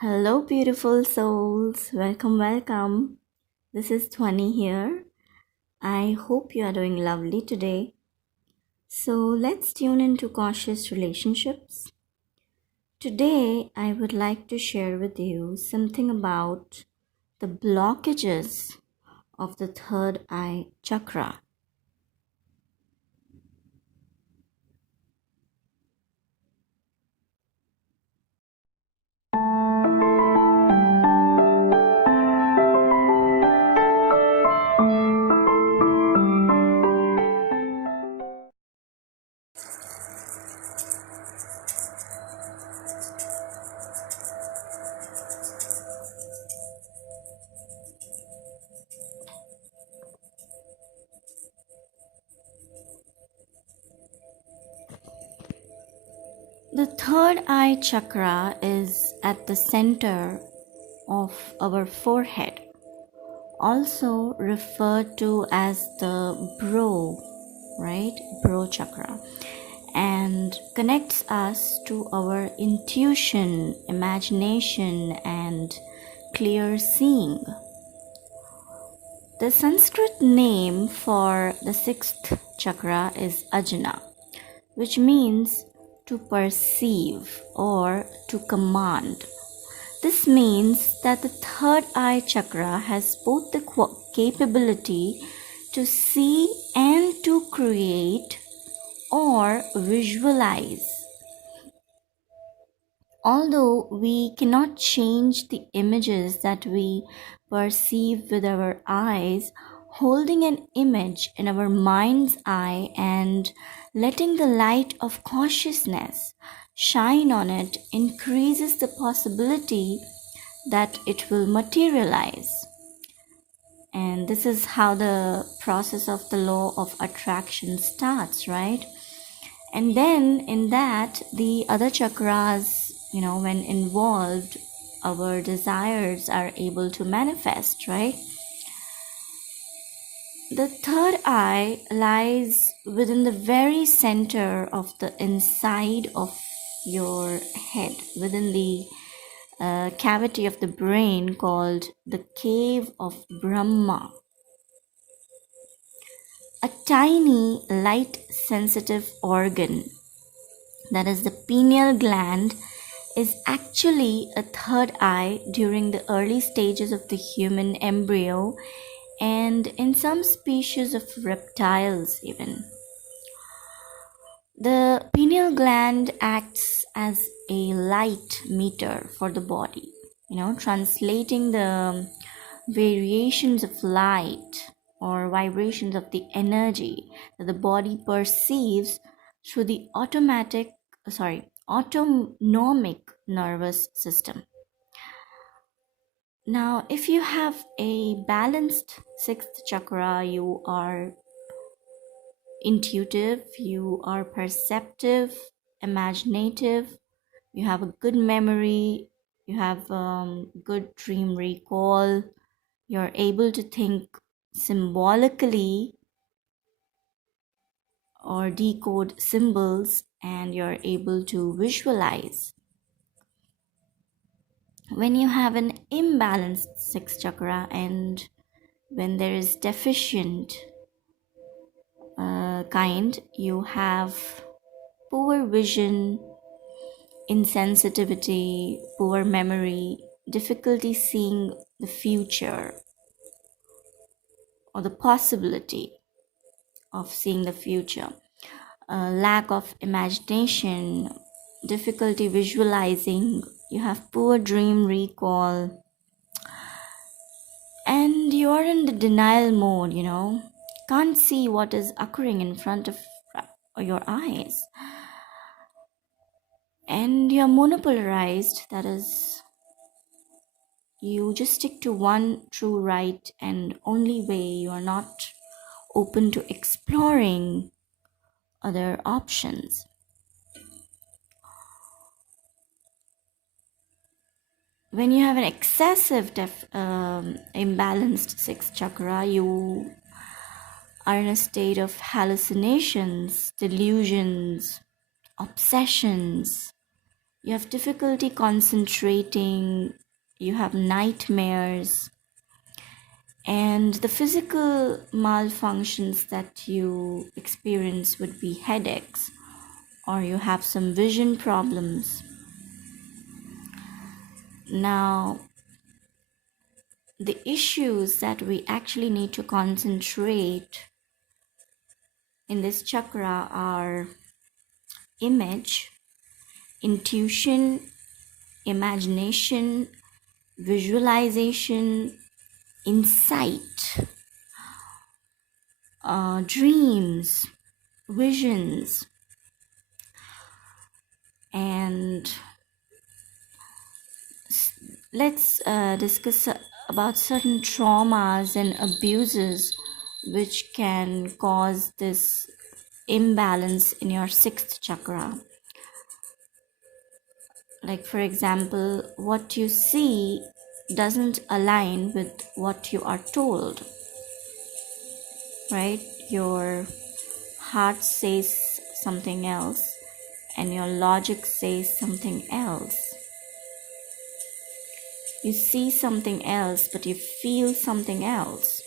Hello, beautiful souls. Welcome. This is Twani here. I hope you are doing lovely today. So, let's tune into Conscious Relationships. Today, I would like to share with you something about the blockages of the third eye chakra. The third eye chakra is at the center of our forehead, also referred to as the brow chakra, and connects us to our intuition, imagination, and clear seeing. The Sanskrit name for the sixth chakra is Ajna, which means to perceive or to command. This means that the third eye chakra has both the capability to see and to create or visualize. Although we cannot change the images that we perceive with our eyes, holding an image in our mind's eye and letting the light of consciousness shine on it increases the possibility that it will materialize. And this is how the process of the law of attraction starts, right? And then in that, the other chakras, when involved, our desires are able to manifest, right? The third eye lies within the very center of the inside of your head, within the cavity of the brain called the cave of Brahma. A tiny light sensitive organ, that is the pineal gland, is actually a third eye during the early stages of the human embryo and in some species of reptiles even. The pineal gland acts as a light meter for the body, translating the variations of light or vibrations of the energy that the body perceives through the autonomic nervous system. Now, if you have a balanced sixth chakra, you are intuitive, you are perceptive, imaginative, you have a good memory, you have good dream recall, you're able to think symbolically or decode symbols, and you're able to visualize. When you have an imbalanced sixth chakra and when there is deficient kind, you have poor vision, insensitivity, poor memory, difficulty seeing the future or the possibility of seeing the future, lack of imagination, difficulty visualizing, you have poor dream recall, and you are in the denial mode, can't see what is occurring in front of your eyes, and you're monopolarized, that is, you just stick to one true right and only way. You are not open to exploring other options. When you have an excessive imbalanced sixth chakra, you are in a state of hallucinations, delusions, obsessions. you have difficulty concentrating, you have nightmares, and the physical malfunctions that you experience would be headaches, or you have some vision problems. Now, the issues that we actually need to concentrate in this chakra are image, intuition, imagination, visualization, insight, dreams, visions, and let's discuss about certain traumas and abuses which can cause this imbalance in your sixth chakra. Like, for example, what you see doesn't align with what you are told, right? Your heart says something else and your logic says something else. You see something else, but you feel something else.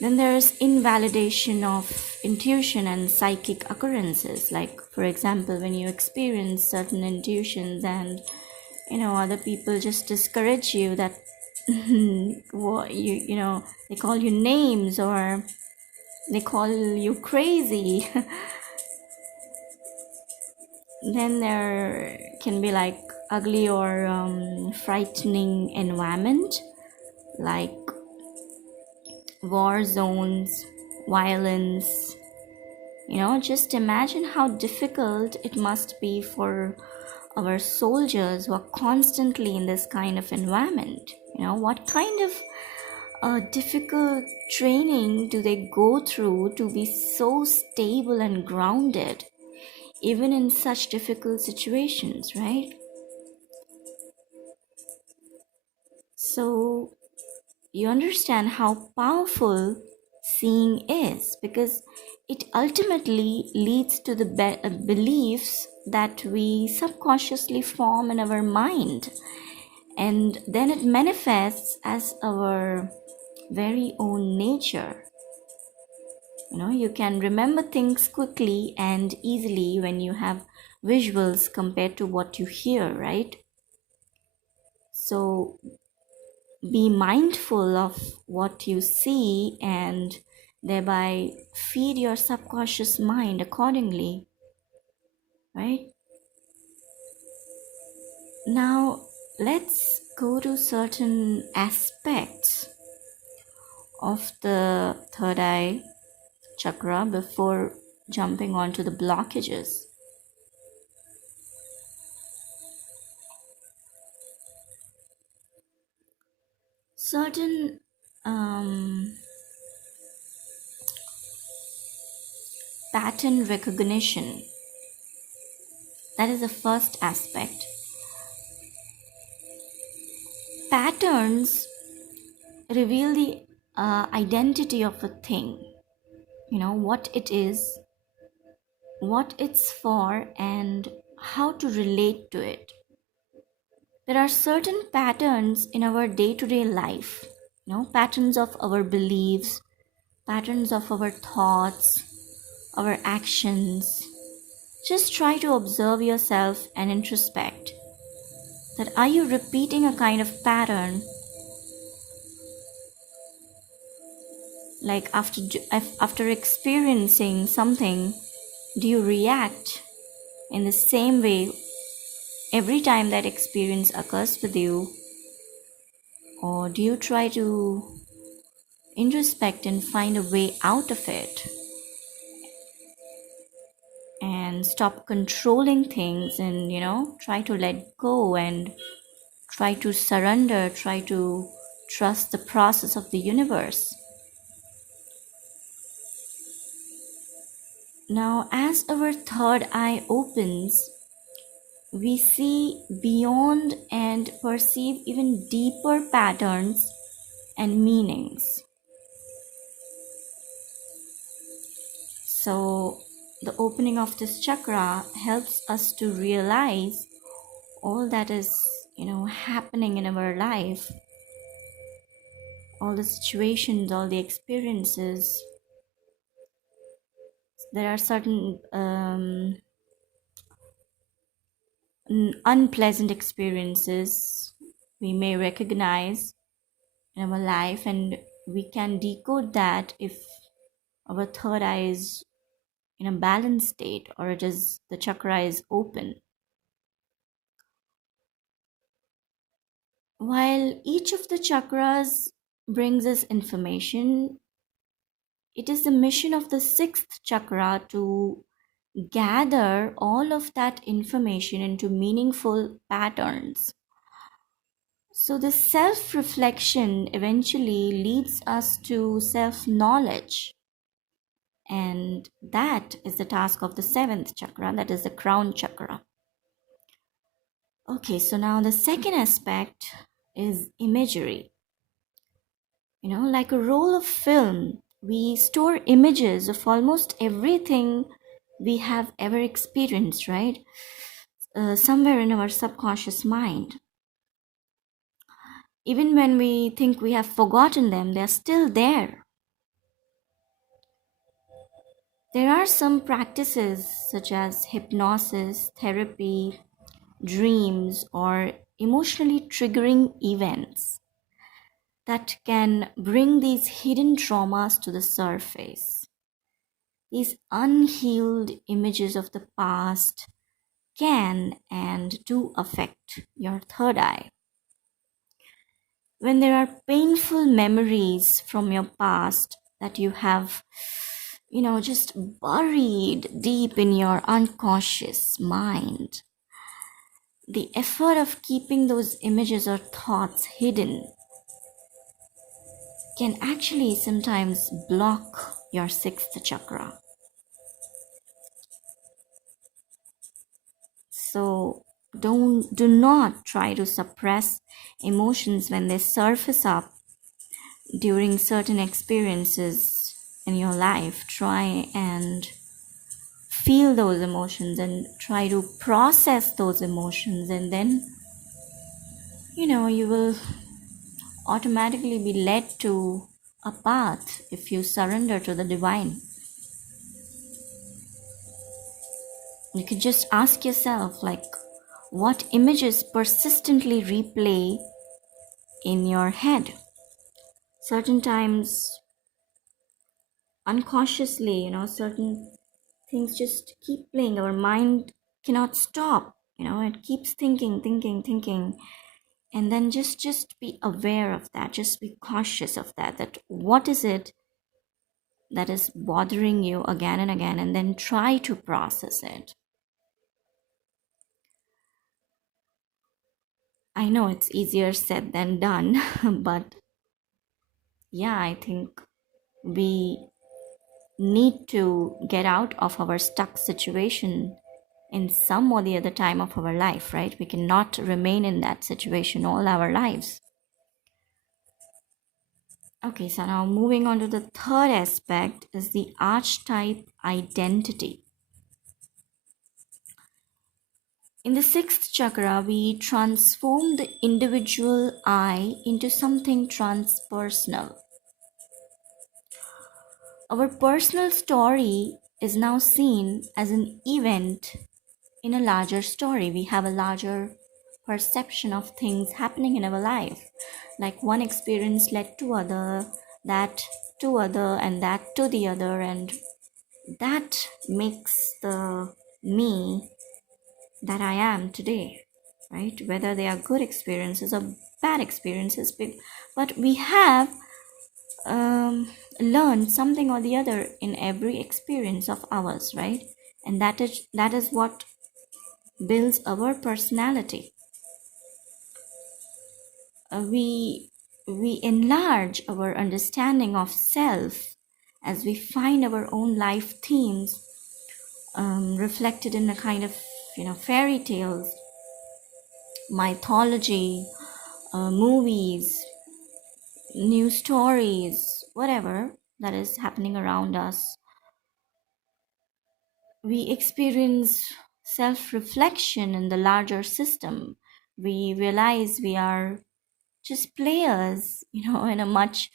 Then there is invalidation of intuition and psychic occurrences. Like, for example, when you experience certain intuitions and other people just discourage you, that they call you names or they call you crazy. Then there can be like ugly or frightening environment, like war zones, violence. Just imagine how difficult it must be for our soldiers who are constantly in this kind of environment. What kind of difficult training do they go through to be so stable and grounded, even in such difficult situations, right? So you understand how powerful seeing is, because it ultimately leads to the beliefs that we subconsciously form in our mind, and then it manifests as our very own nature. You can remember things quickly and easily when you have visuals compared to what you hear, right? So be mindful of what you see and thereby feed your subconscious mind accordingly, right? Now let's go to certain aspects of the third eye chakra before jumping on to the blockages. Certain pattern recognition, that is the first aspect. Patterns reveal the identity of a thing, what it is, what it's for, and how to relate to it. There are certain patterns in our day-to-day life, patterns of our beliefs, patterns of our thoughts, our actions. Just try to observe yourself and introspect that, are you repeating a kind of pattern? Like after experiencing something, do you react in the same way every time that experience occurs with you? Or do you try to introspect and find a way out of it? And stop controlling things and, try to let go and try to surrender, try to trust the process of the universe. Now, as our third eye opens, we see beyond and perceive even deeper patterns and meanings. So the opening of this chakra helps us to realize all that is, happening in our life, all the situations, all the experiences. There are certain unpleasant experiences we may recognize in our life, and we can decode that if our third eye is in a balanced state, or it is the chakra is open. While each of the chakras brings us information, it is the mission of the sixth chakra to gather all of that information into meaningful patterns. So, this self reflection eventually leads us to self knowledge. And that is the task of the seventh chakra, that is the crown chakra. Okay, so now the second aspect is imagery. Like a roll of film, we store images of almost everything we have ever experienced, right? Somewhere in our subconscious mind. Even when we think we have forgotten them, they're still there. There are some practices such as hypnosis, therapy, dreams, or emotionally triggering events that can bring these hidden traumas to the surface. These unhealed images of the past can and do affect your third eye. When there are painful memories from your past that you have, just buried deep in your unconscious mind, the effort of keeping those images or thoughts hidden can actually sometimes block your sixth chakra. So do not try to suppress emotions when they surface up during certain experiences in your life. Try and feel those emotions and try to process those emotions, and then you will automatically be led to a path if you surrender to the divine. You could just ask yourself, like, what images persistently replay in your head? Certain times, unconsciously, certain things just keep playing. Our mind cannot stop, it keeps thinking. And then just be aware of that. Just be cautious of that what is it that is bothering you again and again, and then try to process it. I know it's easier said than done, but yeah, I think we need to get out of our stuck situation in some or the other time of our life, right? We cannot remain in that situation all our lives. Okay, so now moving on to the third aspect is the archetype identity. In the sixth chakra, we transform the individual I into something transpersonal. Our personal story is now seen as an event in a larger story. We have a larger perception of things happening in our life. Like one experience led to other, that to other, and that to the other, and that makes the me that I am today, right? Whether they are good experiences or bad experiences, but we have learned something or the other in every experience of ours, right? And that is what builds our personality. We enlarge our understanding of self as we find our own life themes reflected in a kind of fairy tales, mythology, movies, new stories, whatever that is happening around us. we experience self-reflection in the larger system. We realize we are just players, in a much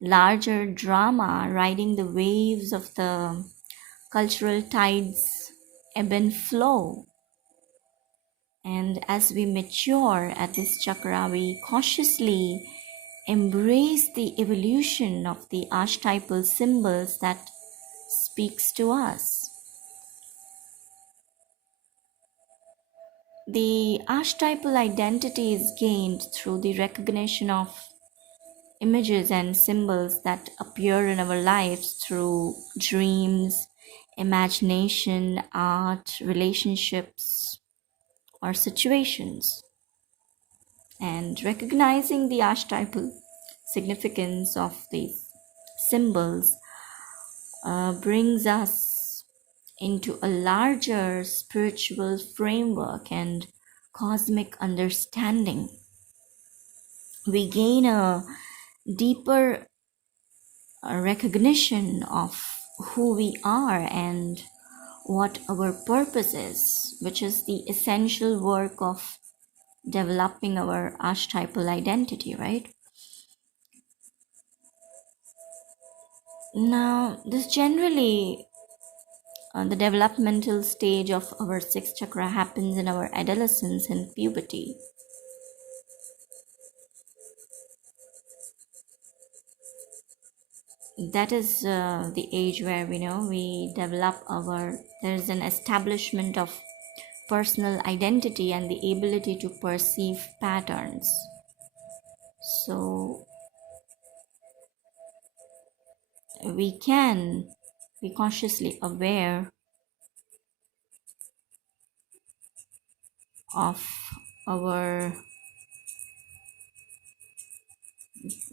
larger drama, riding the waves of the cultural tides ebb and flow. And as we mature at this chakra, we cautiously embrace the evolution of the archetypal symbols that speaks to us. The archetypal identity is gained through the recognition of images and symbols that appear in our lives through dreams, imagination, art, relationships, or situations. And recognizing the archetypal significance of these symbols brings us into a larger spiritual framework and cosmic understanding. We gain a deeper recognition of who we are and what our purpose is, which is the essential work of developing our archetypal identity, right? Now, this generally, the developmental stage of our sixth chakra happens in our adolescence and puberty. That is the age where we develop there's an establishment of personal identity and the ability to perceive patterns. So we can be consciously aware of our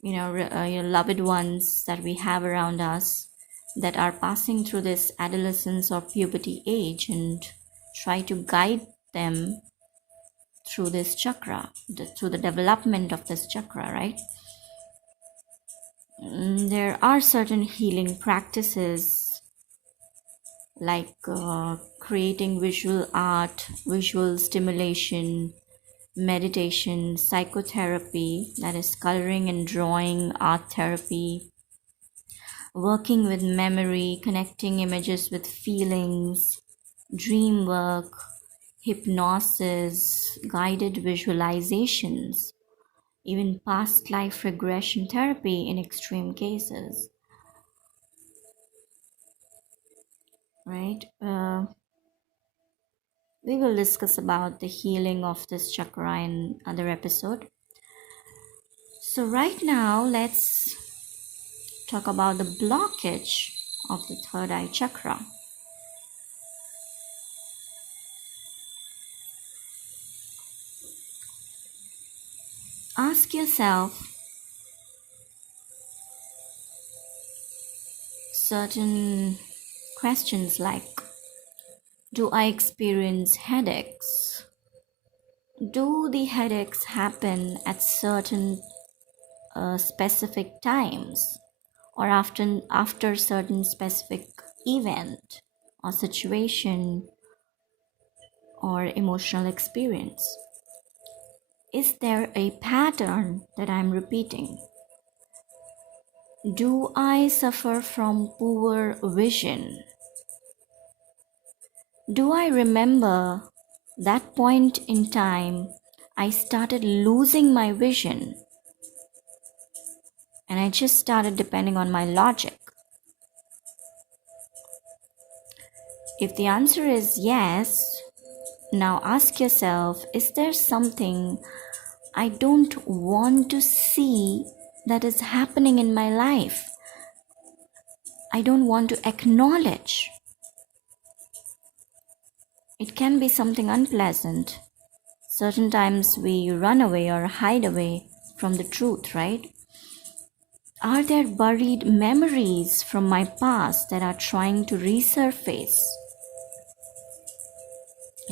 loved ones that we have around us that are passing through this adolescence or puberty age, and try to guide them through this chakra, through the development of this chakra, right? There are certain healing practices like creating visual art, visual stimulation, meditation, psychotherapy, that is coloring and drawing, art therapy, working with memory, connecting images with feelings, dream work, hypnosis, guided visualizations, even past life regression therapy in extreme cases. Right? We will discuss about the healing of this chakra in other episode. So right now, let's talk about the blockage of the third eye chakra. Ask yourself certain questions like, do I experience headaches? Do the headaches happen at certain specific times or after certain specific event or situation or emotional experience? Is there a pattern that I'm repeating? Do I suffer from poor vision? Do I remember that point in time I started losing my vision and I just started depending on my logic? If the answer is yes, now ask yourself, is there something I don't want to see that is happening in my life? I don't want to acknowledge. It can be something unpleasant. Certain times we run away or hide away from the truth, right? Are there buried memories from my past that are trying to resurface?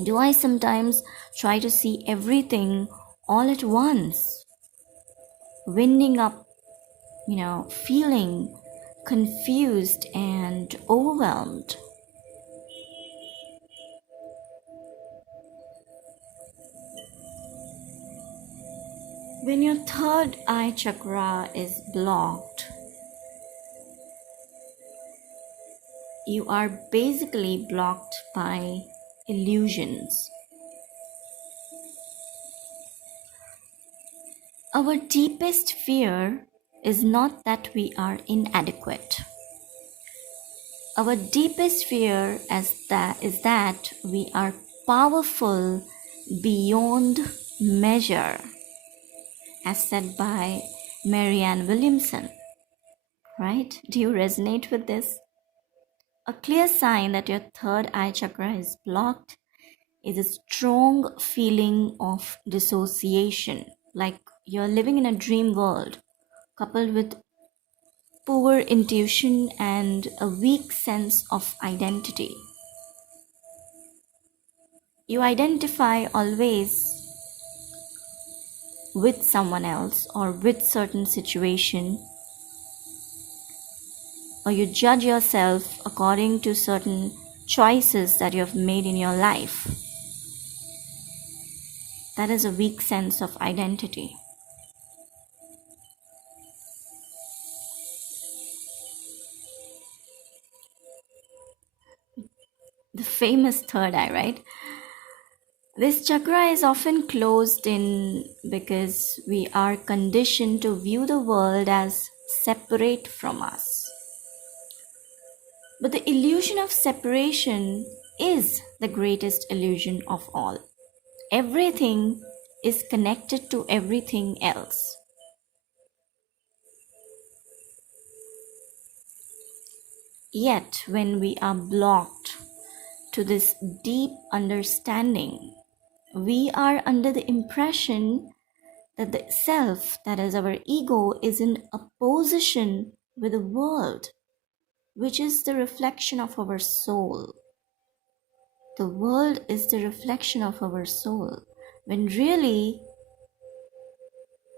Do I sometimes try to see everything all at once? Winding up, feeling confused and overwhelmed. When your third eye chakra is blocked, you are basically blocked by illusions. Our deepest fear is not that we are inadequate. Our deepest fear is that we are powerful beyond measure, as said by Marianne Williamson. Right? Do you resonate with this? A clear sign that your third eye chakra is blocked is a strong feeling of dissociation, like you're living in a dream world, coupled with poor intuition and a weak sense of identity. You identify always with someone else or with certain situation, or you judge yourself according to certain choices that you have made in your life. That is a weak sense of identity. The famous third eye, right? This chakra is often closed in because we are conditioned to view the world as separate from us. But the illusion of separation is the greatest illusion of all. Everything is connected to everything else. Yet, when we are blocked to this deep understanding, we are under the impression that the self, that is our ego, is in opposition with the world, which is the reflection of our soul. The world is the reflection of our soul, when really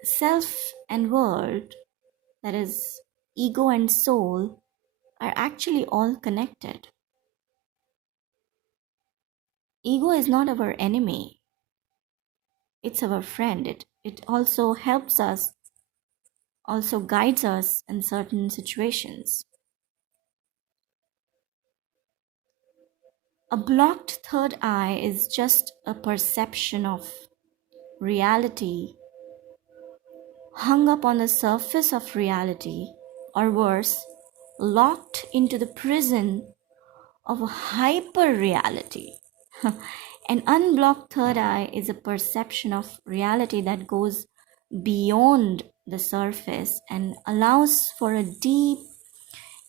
self and world, that is ego and soul, are actually all connected. Ego is not our enemy. It's our friend. It also helps us, also guides us in certain situations. A blocked third eye is just a perception of reality hung up on the surface of reality, or worse, locked into the prison of a hyper reality. An unblocked third eye is a perception of reality that goes beyond the surface and allows for a deep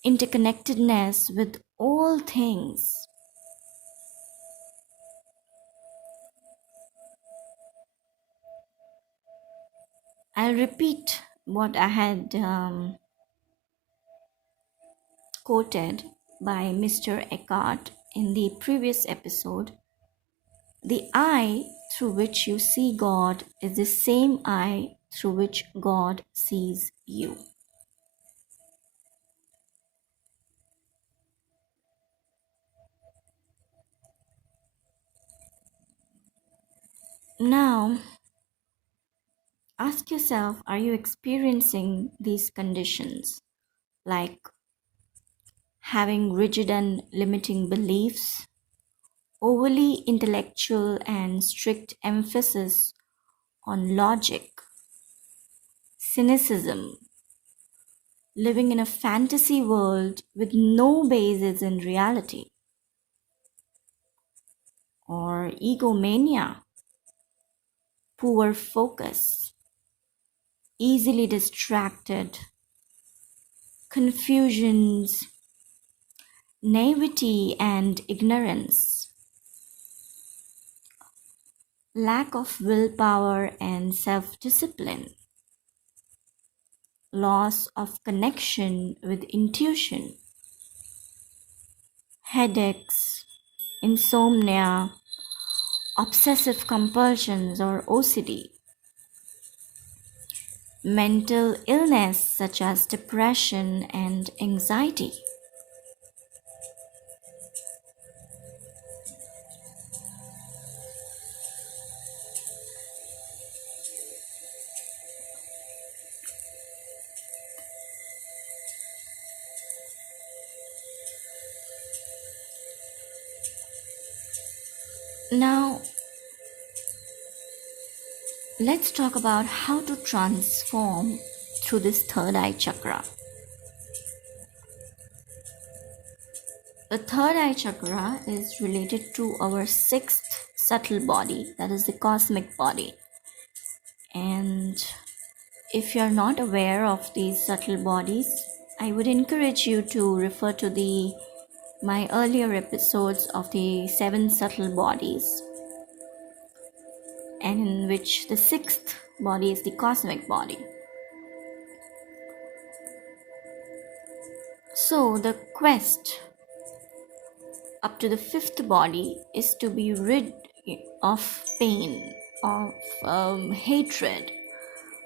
interconnectedness with all things. I'll repeat what I had quoted by Mr. Eckhart in the previous episode. The eye through which you see God is the same eye through which God sees you. Now, ask yourself, are you experiencing these conditions, like having rigid and limiting beliefs, overly intellectual and strict emphasis on logic, cynicism, living in a fantasy world with no basis in reality, or egomania, poor focus, easily distracted, confusions, naivety and ignorance, lack of willpower and self-discipline, loss of connection with intuition, headaches, insomnia, obsessive compulsions or OCD, mental illness such as depression and anxiety. Now, let's talk about how to transform through this third eye chakra. The third eye chakra is related to our sixth subtle body, that is the cosmic body. And if you're not aware of these subtle bodies, I would encourage you to refer to my earlier episodes of the seven subtle bodies, and in which the sixth body is the cosmic body. So the quest up to the fifth body is to be rid of pain, of hatred,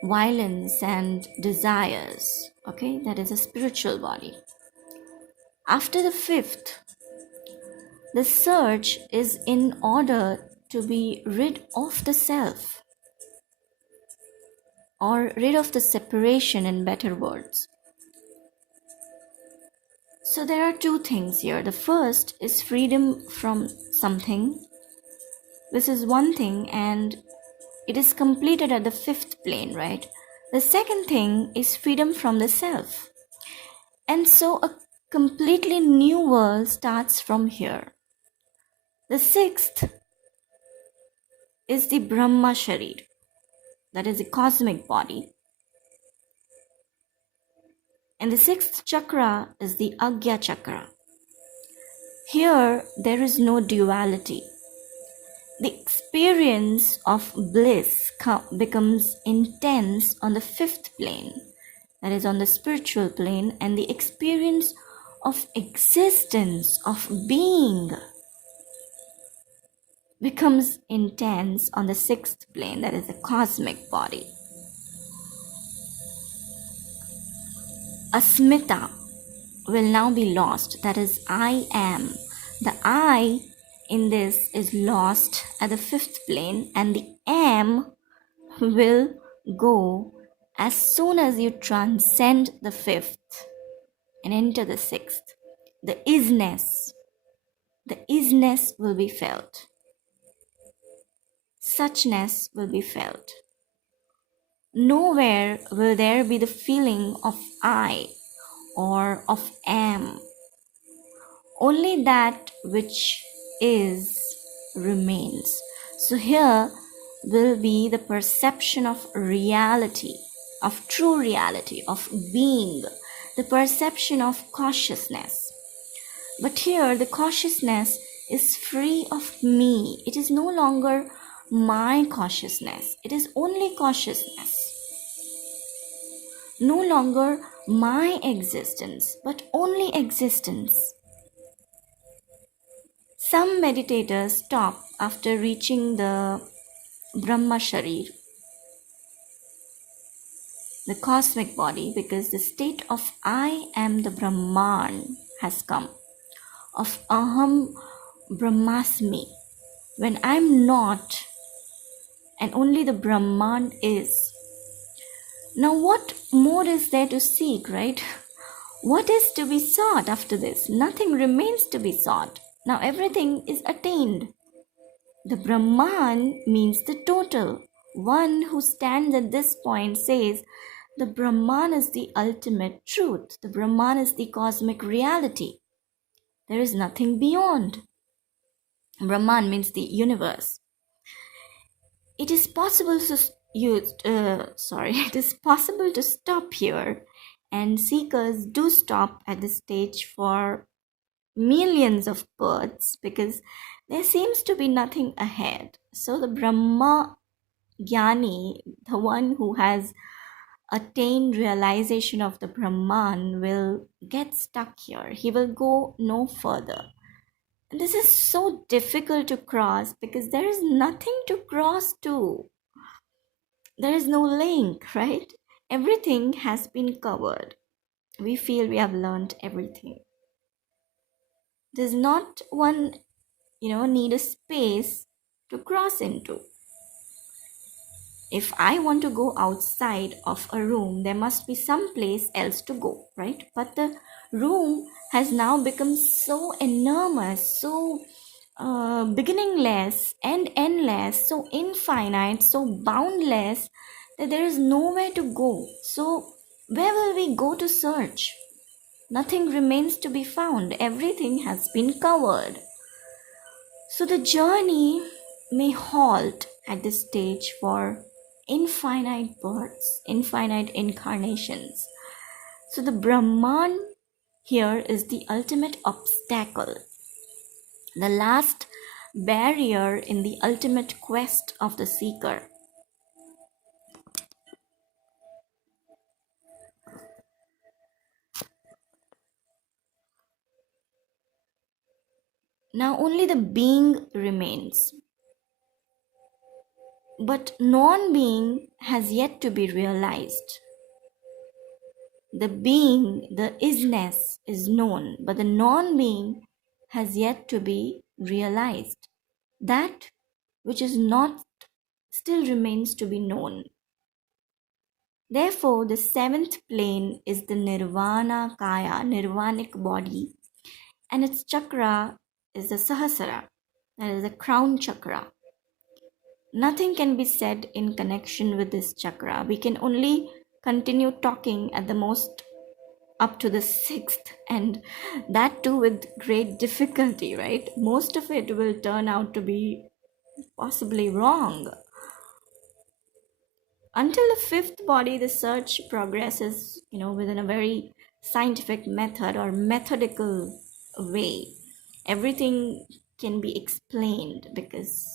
violence and desires. Okay, that is a spiritual body. After the fifth, the search is in order to be rid of the self, or rid of the separation, in better words. So there are two things here. The first is freedom from something. This is one thing, and it is completed at the fifth plane, right? The second thing is freedom from the self. And so a completely new world starts from here. The sixth is the Brahma Sharir, that is the cosmic body. And the sixth chakra is the Agya Chakra. Here, there is no duality. The experience of bliss becomes intense on the fifth plane, that is on the spiritual plane, and the experience of existence, of being, becomes intense on the sixth plane, that is the cosmic body. Asmita will now be lost, that is I am. The I in this is lost at the fifth plane, and the am will go as soon as you transcend the fifth and enter the sixth. The isness will be felt. Suchness will be felt. Nowhere will there be the feeling of I or of am. Only that which is remains. So here will be the perception of reality, of true reality, of being, the perception of consciousness. But here the consciousness is free of me. It is no longer my consciousness. It is only consciousness. No longer my existence, but only existence. Some meditators stop after reaching the Brahma Sharir, the cosmic body, because the state of I am the Brahman has come, of Aham Brahmasmi, when I'm not and only the Brahman is. Now what more is there to seek, right? What is to be sought after this? Nothing remains to be sought. Now everything is attained. The Brahman means the total. One who stands at this point says, the Brahman is the ultimate truth. The Brahman is the cosmic reality. There is nothing beyond. Brahman means the universe. It is possible to it is possible to stop here, and seekers do stop at this stage for millions of births, because there seems to be nothing ahead. So the Brahma Jnani, the one who has attained realization of the Brahman, will get stuck here. He will go no further. And this is so difficult to cross because there is nothing to cross to. There is no link, right? Everything has been covered. We feel we have learned everything. There's not one, need a space to cross into. If I want to go outside of a room, there must be some place else to go, right? But the room has now become so enormous, so beginningless and endless, so infinite, so boundless that there is nowhere to go. So, where will we go to search? Nothing remains to be found, everything has been covered. So, the journey may halt at this stage for infinite births, infinite incarnations. So, the Brahman here is the ultimate obstacle, the last barrier in the ultimate quest of the seeker. Now only the being remains, but non-being has yet to be realized. The being, the isness, is known, but the non-being has yet to be realized. That which is not still remains to be known. Therefore, the seventh plane is the Nirvana Kaya, Nirvanic body, and its chakra is the Sahasrara, that is the crown chakra. Nothing can be said in connection with this chakra. We can only continue talking at the most up to the sixth, and that too with great difficulty, right? Most of it will turn out to be possibly wrong. Until the fifth body, the search progresses, within a very scientific method or methodical way. Everything can be explained because,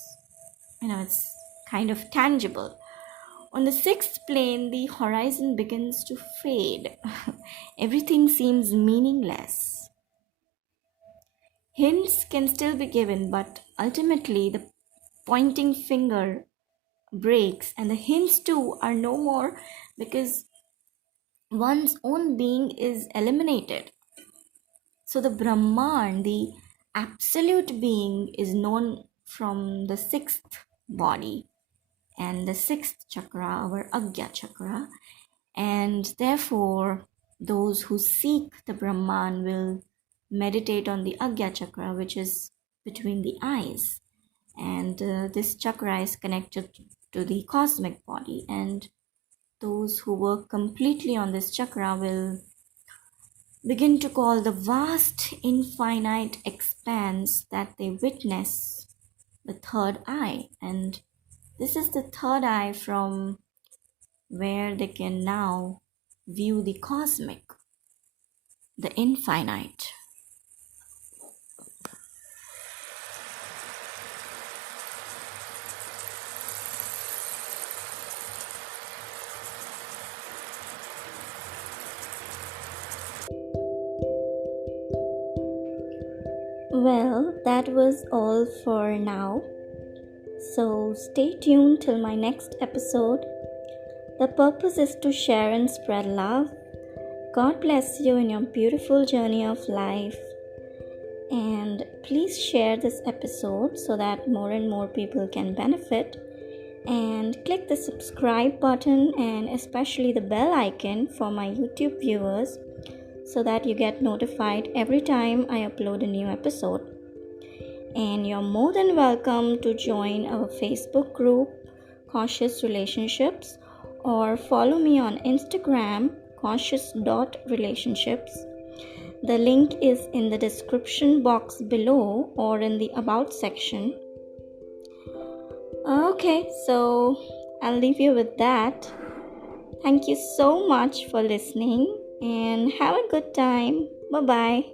it's kind of tangible. On the sixth plane, the horizon begins to fade. Everything seems meaningless. Hints can still be given, but ultimately the pointing finger breaks, and the hints too are no more because one's own being is eliminated. So the Brahman, the absolute being, is known from the sixth body and the sixth chakra, our Agya chakra, and therefore those who seek the Brahman will meditate on the Agya chakra, which is between the eyes, and this chakra is connected to the cosmic body, and those who work completely on this chakra will begin to call the vast infinite expanse that they witness the third eye. And this is the third eye from where they can now view the cosmic, the infinite. Well, that was all for now. So stay tuned till my next episode. The purpose is to share and spread love. God bless you in your beautiful journey of life. And please share this episode so that more and more people can benefit. And click the subscribe button and especially the bell icon for my YouTube viewers so that you get notified every time I upload a new episode. And you're more than welcome to join our Facebook group, Conscious.Relationships, or follow me on Instagram, Conscious.Relationships. The link is in the description box below or in the About section. Okay, so I'll leave you with that. Thank you so much for listening and have a good time. Bye-bye.